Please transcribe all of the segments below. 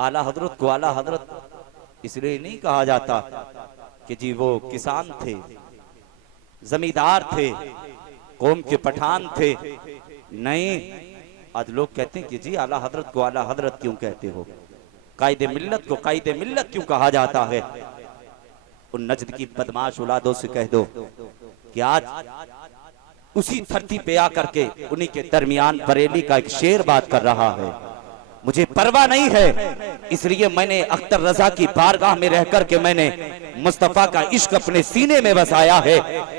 आला हजरत को आला हजरत इसलिए नहीं कहा जाता कि जी वो किसान थे, जमींदार थे, कौम के पठान थे। नहीं, आज लोग कहते हैं कि जी आला हजरत को आला हजरत क्यों कहते हो, कायदे मिल्लत को कायदे मिल्लत क्यों कहा जाता है। उन नजद की बदमाश औलादों से कह दो कि आज उसी धरती पे आकर के उन्हीं के दरमियान बरेली का एक शेर बात कर रहा है। मुझे परवाह नहीं है, इसलिए मैंने अख्तर रजा की बारगाह में रहकर के मैंने मुस्तफा का इश्क अपने सीने में बसाया है।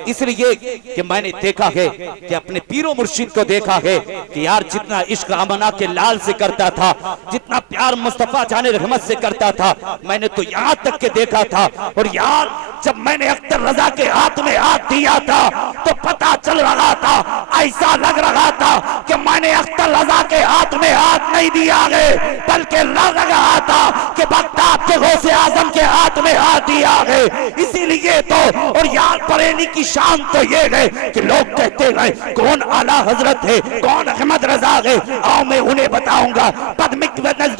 इसलिए कि मैंने देखा है कि अपने पीरो मुर्शिद को देखा है कि यार जितना इश्क आमना के लाल से करता था, जितना प्यार मुस्तफा जाने रहमत से करता था, मैंने तो यहाँ तक के देखा था। और यार जब मैंने अख्तर रजा के हाथ में हाथ दिया था तो पता चल रहा था, ऐसा लग रहा था कि मैंने अख्तर रजा के हाथ में हाथ नहीं दिया है, बल्कि लग रहा था कि बगदाद के गौसे आजम के हाथ में हाथ दिया है। इसीलिए तो और यार बरेली की शान तो ये है कि लोग कहते हैं कौन आला हजरत है, कौन अहमद रजा है। आओ मैं उन्हें बताऊंगा।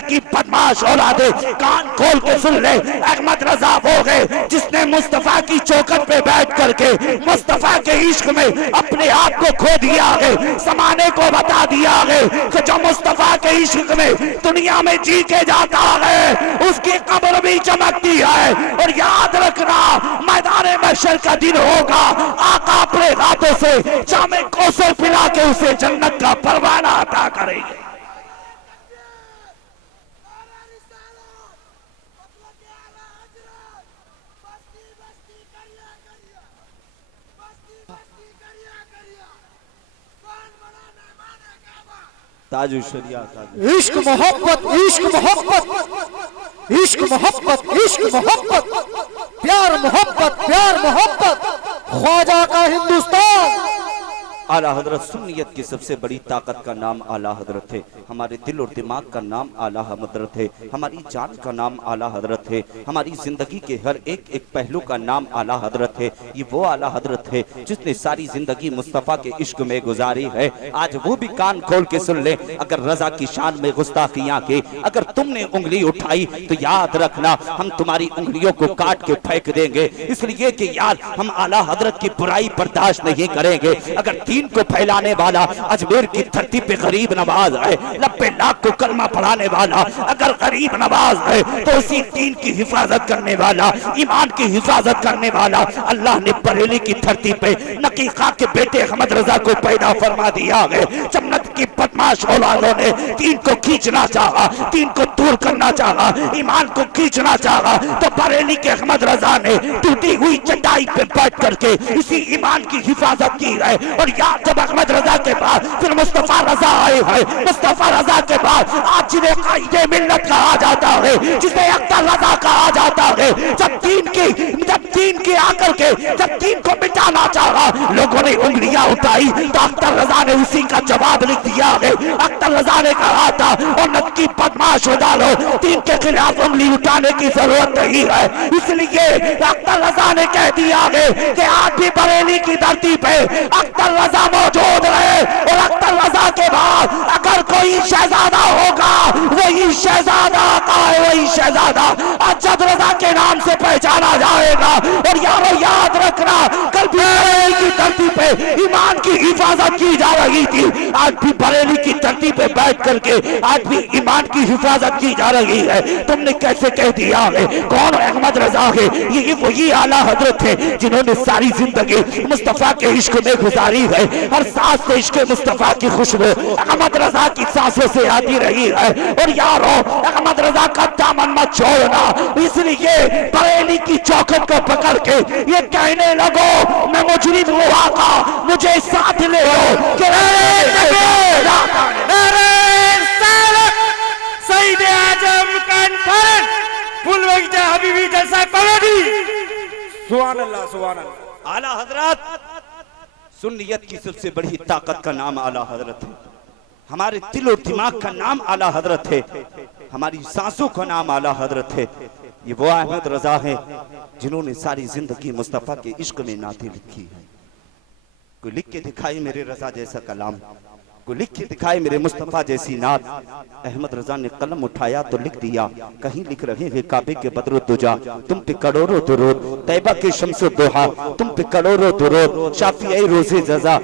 की बदमाश औलादे कान खोल के सुन ले, अहमद रजा वो है जिसने मुस्तफा की चौखट पे बैठ करके मुस्तफा के इश्क में अपने आप को खो दिया है। जमाने को बता दिया है कि जो मुस्तफा के इश्क में दुनिया में जी के जाता है उसकी कब्र भी चमकती है। और याद रखना मैदान महशर का दिन होगा, आका अपने हाथों से जामे कोसों पिला के उसे जन्नत का परवाना अता करेंगे। ताजुल शरिया इश्क मोहब्बत, इश्क मोहब्बत, इश्क मोहब्बत, इश्क मोहब्बत, प्यार मोहब्बत, प्यार मोहब्बत, ख्वाजा का हिंदुस्तान। आला हजरत सुन्नियत की सबसे बड़ी ताकत का नाम आला हजरत है। हमारे दिल और दिमाग का नाम आला हजरत है। हमारी जान का नाम आला हजरत है। हमारी जिंदगी के हर एक एक पहलू का नाम आला हजरत है। ये वो आला हजरत है जिसने सारी जिंदगी मुस्तफ़ा के इश्क में गुजारी है। आज वो भी कान खोल के सुन ले, अगर रजा की शान में गुस्ताखियां की अगर तुमने उंगली उठाई तो याद रखना हम तुम्हारी उंगलियों को काट के फेंक देंगे। इसलिए कि यार हम आला हजरत की बुराई बर्दाश्त नहीं करेंगे। अगर दीन को फैलाने वाला अजमेर की धरती पे गरीब नवाज है, 90 लाख को कलमा पढ़ाने वाला अगर गरीब नवाज है तो उसी दीन की हिफाजत करने वाला, ईमान की हिफाजत करने वाला अल्लाह ने बरेली की धरती पे नकीका के बेटे अहमद रजा को पैदा फरमा दिया है। जन्नत की बदमाश औलादों ने दीन को खींचना चाहा, दीन को दूर करना चाहा, ईमान को खींचना चाहा, तो बरेली के अहमद रजा ने टूटी हुई चटाई पे बैठ करके इसी ईमान की हिफाजत की है। और यार जब अहमद रजा के बाद फिर मुस्तफा रजा आए हैं, मुस्तफा रजा के बाद आज जिन्हें कायदे मिल्लत कहा जाता है, जिसे अख्तर रजा कहा जाता है, जब दीन की आकर के जब दीन को मिटाना चाहा लोगों ने उंगलियां उठाई तो अख्तर रजा ने उसी का जवाब लिख दिया है। अख्तर रजा ने कहा था और नद की बदमाश हो डालो, दीन के खिलाफ उंगली उठाने की जरूरत नहीं है। इसलिए अख्तर रजा ने कह दिया है कि आज भी बरेली की धरती पे अख्तर रजा मौजूद रहे। और अख्तर रजा के बाद अगर कोई शहजादा होगा वही शहजादा का है, वही शहजादा अजद रजा के नाम से पहचाना जाएगा। और यारो याद रखना कल भी बरेली की धरती पे ईमान की हिफाजत की जा रही थी, आज भी बरेली की धरती पे बैठ करके आज भी ईमान की हिफाजत की जा रही है। तुमने कैसे कह दिया है कौन अहमद रजा है? ये वही आला हजरत है जिन्होंने सारी जिंदगी मुस्तफा के इश्क में गुजारी है। हर सांस से इश्क मुस्तफा की खुशबू अहमद रजा की सांसों से आती रही है। और यारो अहमद रजा का दामन मत छोड़ना। इसलिए बरेली की चौखट को पकड़ के ये कहने लगो मैं मुजरिम हूँ आका, मुझे साथ ले लो। सईद आजम कॉन्फ्रेंस फुलवंजा हबीबी जलसा कॉमेडी। सुभान अल्लाह, सुभान अल्लाह। आला हजरत सुन्नियत की सबसे बड़ी ताकत का नाम आला हजरत है। हमारे दिल और दिमाग का नाम आला हजरत है। हमारी सांसों का नाम आला हजरत है। ये वो अहमद रजा है जिन्होंने सारी जिंदगी मुस्तफा के इश्क में नाते लिखी है। कोई लिख के दिखाई मेरे रजा जैसा कलाम, को लिख के दिखाए मेरे मुस्तफा जैसी नात। अहमद रजा ने कलम उठाया तो लिख दिया, कहीं लिख रहे हैं काबे के बदरो दुजा तुम पे करोड़ों दुरूद, तैयबा के शम्सो दोहा तुम पे करोड़ों दुरूद, शाफिई रोजे जजा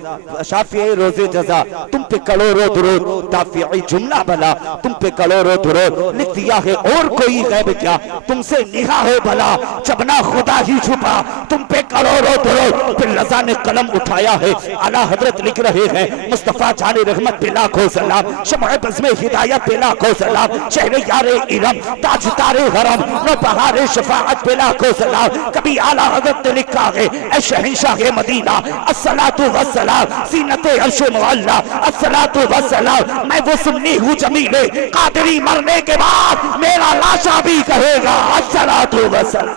शाफिई रोजे जजा तुम पे करोड़ों दुरूद, ताफिई जुमला भला तुम पे करोड़ों दुरूद। लिख दिया है और कोई गैब क्या तुमसे निगाह है भला, जबना खुदा ही छुपा तुम पे करोड़ों दुरूद। फिर रजा ने कलम उठाया है, आला हजरत लिख रहे हैं मुस्तफा जाने रहमत पे लाखों सलाम, शमअ बज़्म हिदायत पे लाखों सलाम, शहरे यारे इलम ताज तारे हरम व बहारे शफाअत पे लाखों सलाम। कभी आला हजरत ने लिखा है ए शहंशाह मदीना अस्सलातु वस्सलाम, सीनते अर्श मुअल्ला अस्सलातु वस्सलाम। मैं वो सुन्नी हूँ जमीले कादरी, मरने के बाद मेरा लाशा भी कहेगा अस्सलातु वस्सलाम,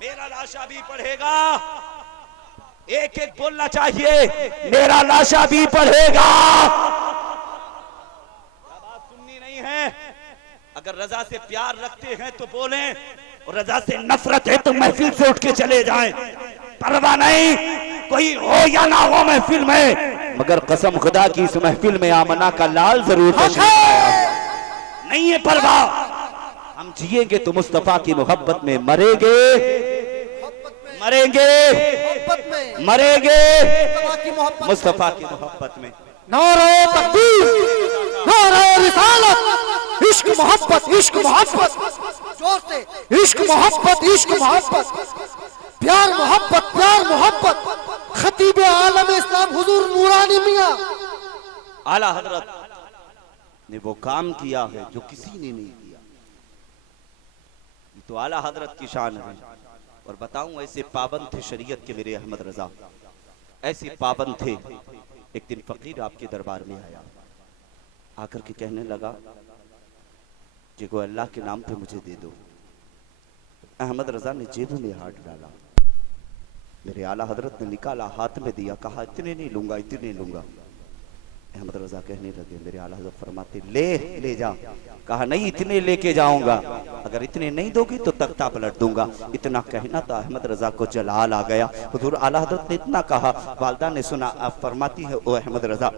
मेरा लाशा भी पढ़ेगा। एक एक बोलना चाहिए, मेरा लाशा भी पढ़ेगा। बात सुननी नहीं है। अगर रजा से प्यार रखते हैं तो बोलें, और रजा से नफरत है तो महफिल से उठ के चले जाएं। परवाह नहीं कोई हो या ना हो महफिल में, मगर कसम खुदा की इस महफिल में आमना का लाल जरूर नहीं है परवाह। हम जिएंगे तो मुस्तफा की मोहब्बत में मरेंगे, मरेंगे मरेंगे मुस्तफा की मोहब्बत में। नारे तकबीर, नारे रिसालत, इश्क मोहब्बत, इश्क मोहब्बत, जोर से इश्क मोहब्बत, इश्क मोहब्बत, प्यार मोहब्बत, प्यार मोहब्बत। खतीब आलम इस्लाम हुजूर नूरानी मियां आला हजरत ने वो काम किया है जो किसी ने नहीं किया। तो आला हजरत की शान है। और बताऊं ऐसे पाबंद थे शरीयत के मेरे अहमद रजा, ऐसे पाबंद थे। एक दिन फकीर आपके दरबार में आया, आकर के कहने लगा कि को अल्लाह के नाम पे मुझे दे दो। अहमद रजा ने जेब में हाथ डाला, मेरे आला हजरत ने निकाला, हाथ में दिया, कहा इतने नहीं लूंगा, इतने लूंगा। अहमद रजा कहने लगे, मेरे आला हजरत फरमाते ले जा। कहा नहीं इतने लेके जाऊंगा, अगर इतने नहीं दोगे तो तख्ता पलट दूंगा। इतना कहना तो अहमद रजा को जलाल आ गया। हुजूर आला हजरत ने इतना कहा, वालदा ने सुना। आप फरमाती है ओ अहमद रजा,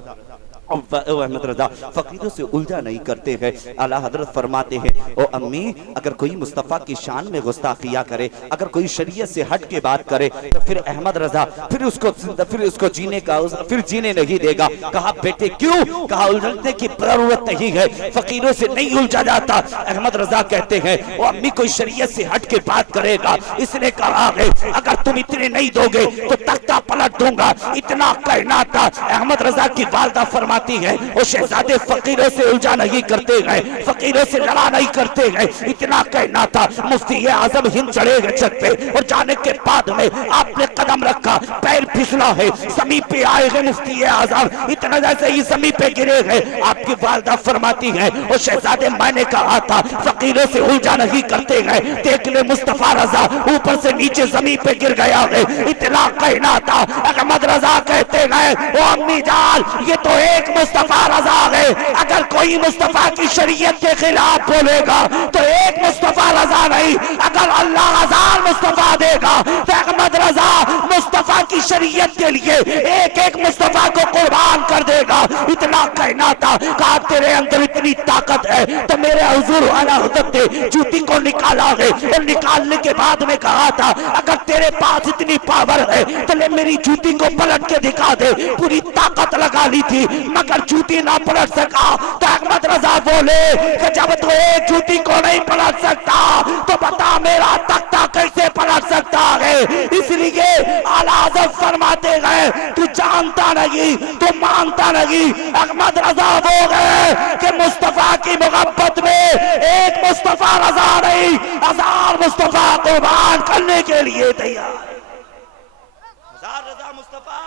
अहमद रजा फकीरों से उलझा नहीं करते हैं। आला हजरत फरमाते हैं ओ अम्मी, अगर कोई मुस्तफ़ा की शान में गुस्ताखिया करे, अगर कोई शरीयत से हट के बात करे तो फिर अहमद रजा फिर उसको जीने का फिर जीने नहीं देगा। कहा बेटे क्यों? कहा उलझने की जरूरत नहीं है, फकीरों से नहीं उलझा जाता। अहमद रजा कहते हैं ओ अम्मी, कोई शरीयत से हट के बात करेगा, इसने कहा है अगर तुम इतने नहीं दोगे तो तख्ता पलट दूंगा। इतना कहना था। अहमद रजा की वालदा फरमाती है वो शहजादे फकीरों से उलझा नहीं करते हैं, फकीरों से लड़ा नहीं करते हैं। इतना कहना था। मुफ्ती आजम हिंद चढ़े गए छत पे और जाने के बाद में आपने कदम रखा, पैर फिसला है, जमीन पे आए गए मुफ्ती आजम, इतना जैसे ही जमीन पे गिरे गए। आपकी वालदा फरमाती है वो शहजादे मैंने कहा था फकीरों से उलझा नहीं करते हैं, देख ले मुस्तफा रजा ऊपर से नीचे जमीन पे गिर गया है। इतना कहना था। अहमद रजा कहते हैं वो अम्मी जान, ये तो एक मुस्तफा रजा है, अगर कोई मुस्तफा की शरीयत के खिलाफ बोलेगा तो एक मुस्तफा रजा नहीं, अगर अल्लाह हजार मुस्तफा देगा तो अहमद रजा मुस्तफा की शरीयत के लिए एक एक मुस्तफा को कुर्बान कर देगा। इतना कहना था। कहा तेरे अंदर इतनी ताकत है तो मेरे हुजूर आला हज़रत ने जूती को निकाला है, और निकालने के बाद में कहा था अगर तेरे पास इतनी पावर है तो ले मेरी जूती को पलट के दिखा दे। पूरी ताकत लगा ली थी मगर जूती ना पलट सका। तो अहमद रजा बोले कि जब तू एक जूती को नहीं पलट सकता तो बता मेरा तख्ता कैसे पलट सकता है। इसलिए आला हज़रत फरमाते गए तू जानता नहीं, तू मानता नहीं। अहमद रजा वो गए कि मुस्तफा की मोहब्बत में एक मुस्तफा रजा नहीं, हजार मुस्तफा कुर्बान करने के लिए तैयार। हजार रजा मुस्तफा।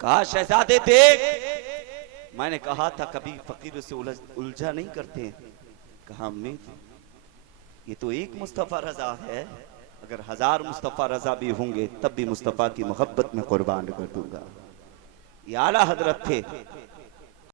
कहा शहजादे देख, मैंने कहा था कभी फकीरों से उलझा नहीं करते हैं। कहा अम्मी ये तो एक मुस्तफा रजा है, अगर हजार मुस्तफा रजा भी होंगे तब भी मुस्तफा की मोहब्बत में कुर्बान कर दूंगा। ये आला हजरत थे